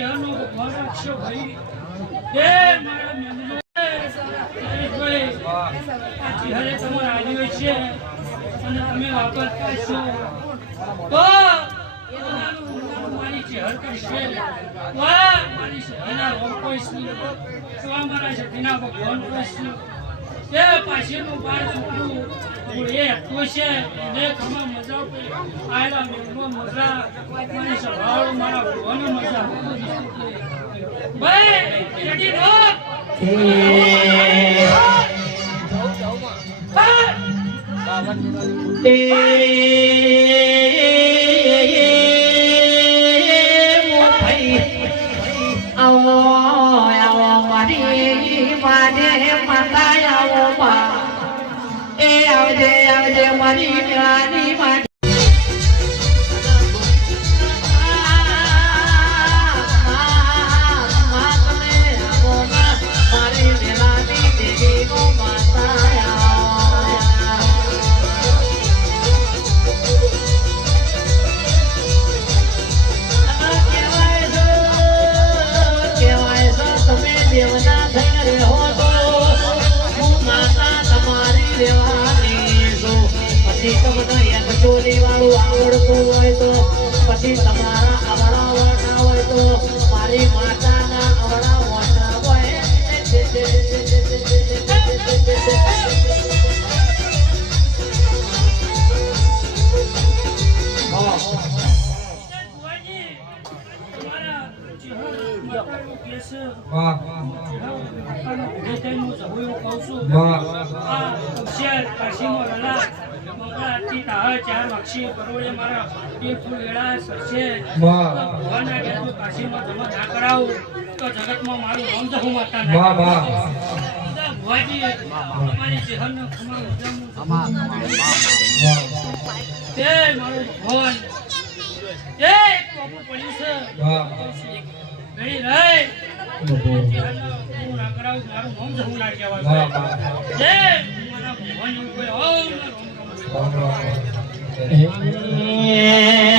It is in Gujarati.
ચહેરનો ભગવાન રાખશો ભાઈ એ મારા મેમનો ભાઈ આ ચહેરે તમારા આવ્યો છે અને તમે વાપરતા છો તો મારી ચહેર કરશે વાહ મારી સખીના રોગ કોઈશું તો મારા સખીના ભગવાન કોઈશું એ પાછળનું બાર છોકરું એ હતું છે એને ઘરમાં મજા આવેલા મેમનો મજા મારી સ્વભાવ મારા ભગવાનનો મજા ભાઈ રેડી નો મારી રાની મારી આવડતું હોય તો પછી તમારા આવડા વટા હોય તો મારી માતાના આવડા વટા હોય ચાર અક્ષી કરોડે મારા એ ફૂલ વેળા સરશે ભગવાનના ઘેરનું કાશીમાં જમા ના કરાવું તો જગતમાં મારું નામ જહું માતા ના ભુવાજી તમારી ચહેરનો ખમા તે મારું ભગવાન એ કોપ પડ્યું છે ઘણી રહે ચહેરનો ના કરાવું મારું નામ જહું ના કહેવાય જે મારા ભગવાનનું કોઈ ઓમ Yeah.